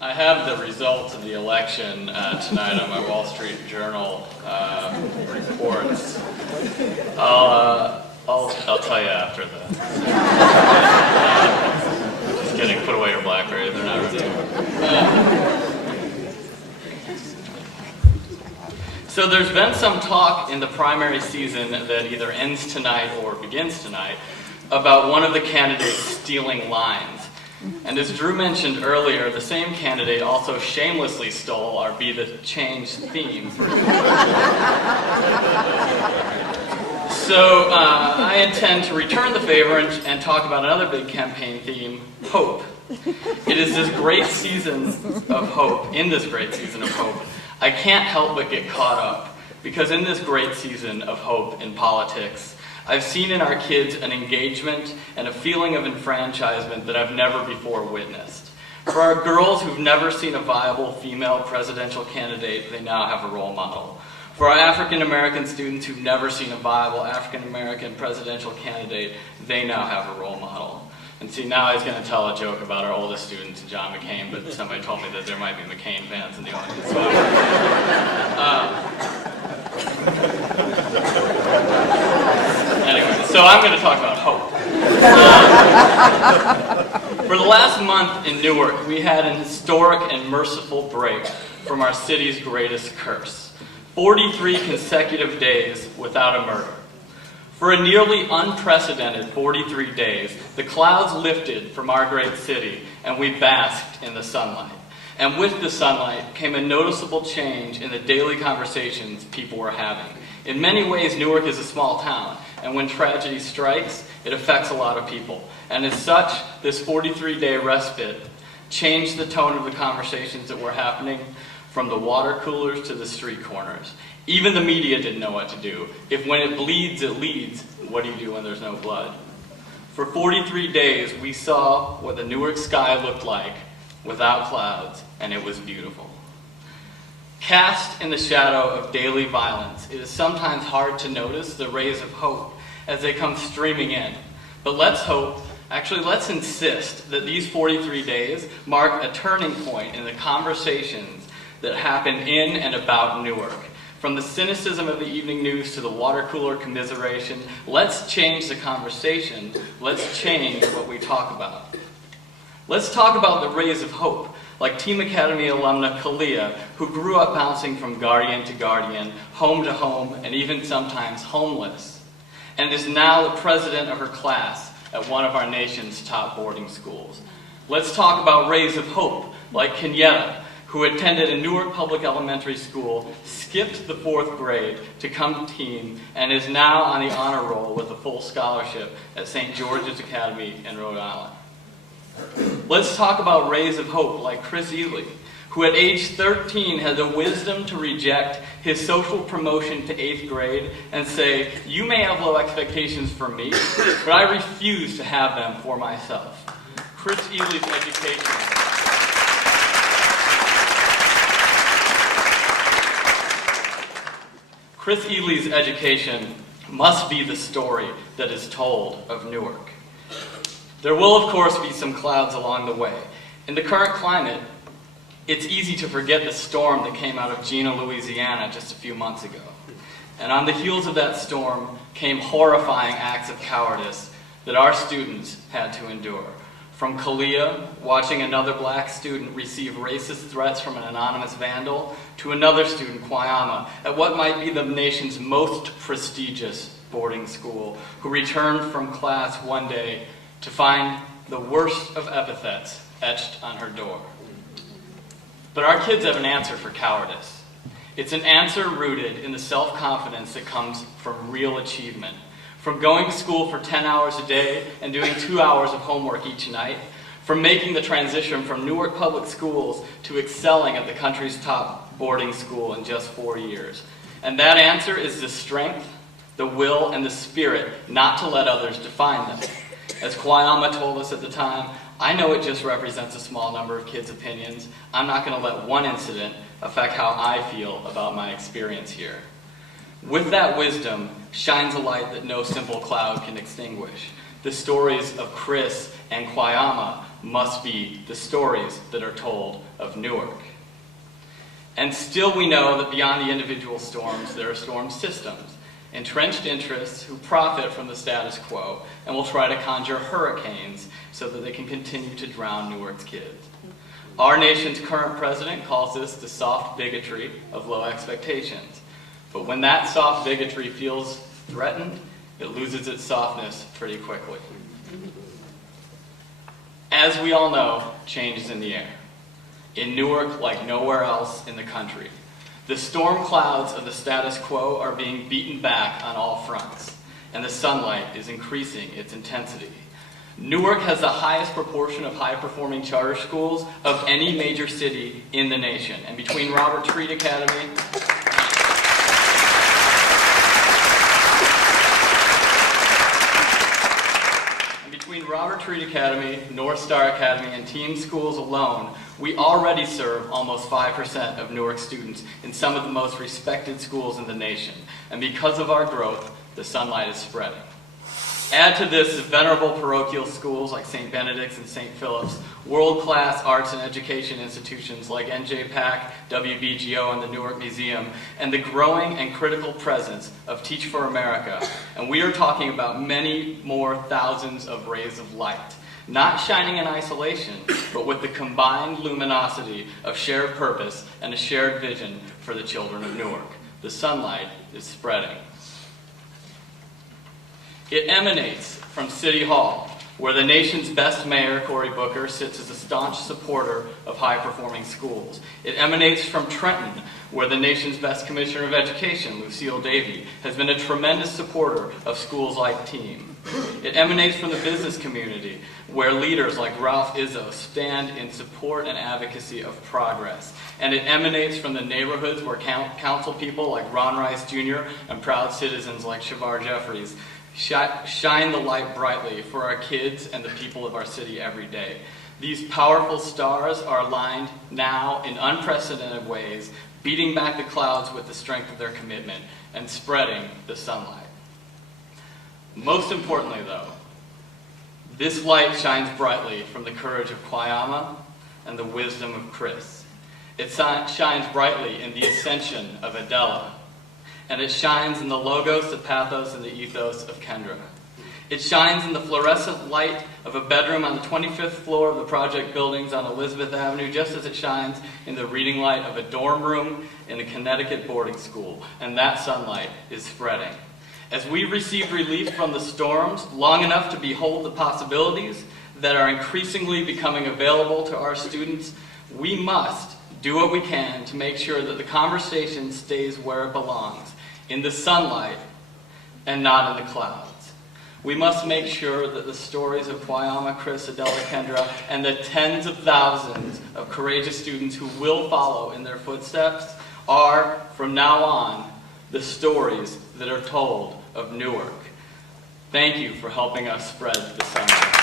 I have the results of the election tonight on my Wall Street Journal reports. I'll tell you after that. Just kidding. Put away your BlackBerry. They're not really. So there's been some talk in the primary season that either ends tonight or begins tonight about one of the candidates stealing lines. And as Drew mentioned earlier, the same candidate also shamelessly stole our Be the Change theme. So I intend to return the favor and talk about another big campaign theme, hope. It is this great season of hope, I can't help but get caught up, because in this great season of hope in politics, I've seen in our kids an engagement and a feeling of enfranchisement that I've never before witnessed. For our girls who've never seen a viable female presidential candidate, they now have a role model. For our African American students who've never seen a viable African American presidential candidate, they now have a role model. And see, now I was going to tell a joke about our oldest student, John McCain, but somebody told me that there might be McCain fans in the audience. Anyway, so I'm going to talk about hope. For the last month in Newark, we had an historic and merciful break from our city's greatest curse. 43 consecutive days without a murder. For a nearly unprecedented 43 days, the clouds lifted from our great city and we basked in the sunlight. And with the sunlight came a noticeable change in the daily conversations people were having. In many ways, Newark is a small town, and when tragedy strikes, it affects a lot of people. And as such, this 43-day respite changed the tone of the conversations that were happening from the water coolers to the street corners. Even the media didn't know what to do. If when it bleeds, it leads, what do you do when there's no blood? For 43 days, we saw what the Newark sky looked like without clouds, and it was beautiful. Cast in the shadow of daily violence, it is sometimes hard to notice the rays of hope as they come streaming in. But let's insist that these 43 days mark a turning point in the conversations that happen in and about Newark. From the cynicism of the evening news to the water cooler commiseration, let's change the conversation. Let's change what we talk about. Let's talk about the rays of hope, like Team Academy alumna Kalia, who grew up bouncing from guardian to guardian, home to home, and even sometimes homeless, and is now the president of her class at one of our nation's top boarding schools. Let's talk about rays of hope, like Kenyatta, who attended a Newark Public Elementary School, skipped the 4th grade to come to team, and is now on the honor roll with a full scholarship at St. George's Academy in Rhode Island. Let's talk about rays of hope like Chris Ely, who at age 13 had the wisdom to reject his social promotion to 8th grade and say, "You may have low expectations for me, but I refuse to have them for myself." Chris Ely's education must be the story that is told of Newark. There will, of course, be some clouds along the way. In the current climate, it's easy to forget the storm that came out of Jena, Louisiana just a few months ago. And on the heels of that storm came horrifying acts of cowardice that our students had to endure. From Kalia, watching another black student receive racist threats from an anonymous vandal, to another student, Kwayama, at what might be the nation's most prestigious boarding school, who returned from class one day to find the worst of epithets etched on her door. But our kids have an answer for cowardice. It's an answer rooted in the self-confidence that comes from real achievement. From going to school for 10 hours a day and doing 2 hours of homework each night, from making the transition from Newark Public Schools to excelling at the country's top boarding school in just 4 years. And that answer is the strength, the will, and the spirit not to let others define them. As Kwayama told us at the time, "I know it just represents a small number of kids' opinions. I'm not going to let one incident affect how I feel about my experience here." With that wisdom shines a light that no simple cloud can extinguish. The stories of Chris and Kwayama must be the stories that are told of Newark. And still we know that beyond the individual storms, there are storm systems, entrenched interests who profit from the status quo and will try to conjure hurricanes so that they can continue to drown Newark's kids. Our nation's current president calls this the soft bigotry of low expectations. But when that soft bigotry feels threatened, it loses its softness pretty quickly. As we all know, change is in the air. In Newark, like nowhere else in the country, the storm clouds of the status quo are being beaten back on all fronts, and the sunlight is increasing its intensity. Newark has the highest proportion of high-performing charter schools of any major city in the nation, and between Robert Treat Academy North Star Academy, and Team Schools alone, we already serve almost 5% of Newark students in some of the most respected schools in the nation. And because of our growth, the sunlight is spreading. Add to this venerable parochial schools like St. Benedict's and St. Philip's, world-class arts and education institutions like NJPAC, WBGO, and the Newark Museum, and the growing and critical presence of Teach for America. And we are talking about many more thousands of rays of light, not shining in isolation, but with the combined luminosity of shared purpose and a shared vision for the children of Newark. The sunlight is spreading. It emanates from City Hall, where the nation's best mayor, Cory Booker, sits as a staunch supporter of high-performing schools. It emanates from Trenton, where the nation's best commissioner of education, Lucille Davey, has been a tremendous supporter of schools like Team. It emanates from the business community, where leaders like Ralph Izzo stand in support and advocacy of progress. And it emanates from the neighborhoods where council people like Ron Rice Jr. and proud citizens like Shavar Jeffries shine the light brightly for our kids and the people of our city every day. These powerful stars are aligned now in unprecedented ways, beating back the clouds with the strength of their commitment and spreading the sunlight. Most importantly, though, this light shines brightly from the courage of Kwayama and the wisdom of Chris. It shines brightly in the ascension of Adela, and it shines in the logos, the pathos, and the ethos of Kendra. It shines in the fluorescent light of a bedroom on the 25th floor of the project buildings on Elizabeth Avenue, just as it shines in the reading light of a dorm room in a Connecticut boarding school, and that sunlight is spreading. As we received relief from the storms, long enough to behold the possibilities that are increasingly becoming available to our students, we must do what we can to make sure that the conversation stays where it belongs, in the sunlight and not in the clouds. We must make sure that the stories of Kwayama, Chris, Adela, Kendra, and the tens of thousands of courageous students who will follow in their footsteps are, from now on, the stories that are told of Newark. Thank you for helping us spread the sunlight.